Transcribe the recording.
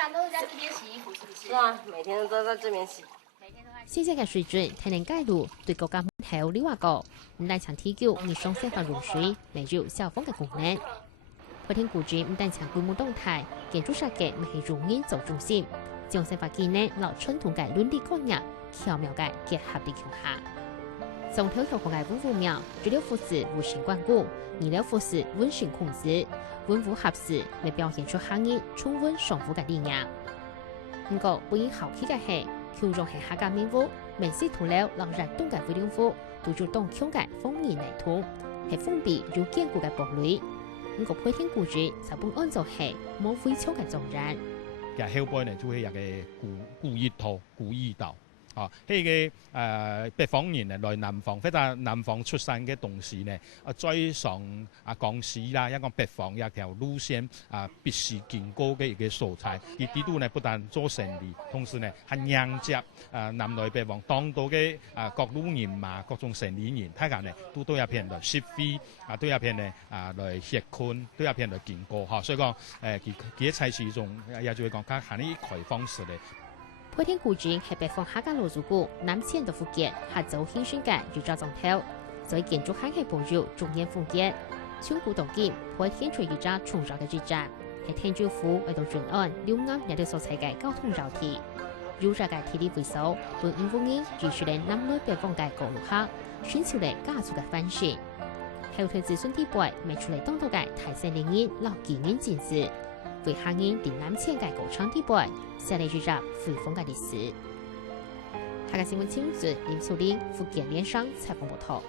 常都是在这边洗衣服，是不是？是啊，每天都在这边洗。现在嘅水準睇能解路對國家門頭你話個，唔但強提供你雙生活用水，例如消防嘅功能。普天估計唔但強規模動態，建築設計咪係容易做中心，將生活技能攞傳統嘅倫理觀念巧妙嘅結合地橋下。從頭條學嘅溫護苗，主流副詞無性關顧，二流副詞溫性控制，溫護合適嚟表現出行業充分雙負嘅理念。不過本應後期嘅係。強調係客家民族，每次塗料讓人動嘅會兩夫，都做當強嘅方言嚟統，係封閉又堅固嘅堡壘。不過配天估計就本按照係冇灰臭嘅狀態。其實後輩呢就係一個故意圖、故意導。啊，呢個北方人呢來南方，或者南方出生嘅同時呢，再上江西啦，一個北方一條路線必須經過嘅一個所在。佢呢度呢不但做生意，同時呢係迎接南來北往當地嘅各路人馬、各種生意人，大家呢都有一片來消費，都有一片呢來歇困，都有一片來經過嚇。所以講佢一切是一種，也就會講佢係呢開放式嘅。配天估計係北方客家羅族谷南遷到福建，合組興選嘅預造狀態，所以建築行係保有中原風格。從古到今，配天隨預造重造嘅之戰，係天主府為到專案了啱人哋所採嘅交通繞鐵。預造嘅鐵路維修，本應風險繼續嚟南來北往嘅公路下，尋求嚟加速嘅發展。後退子孫地輩，未出嚟當到嘅大勢領域落幾年戰事。為行業定南遷嘅高昌地位，寫嚟預造恢復嘅歷史。下個新聞節目林秀玲福建聯商採訪報道。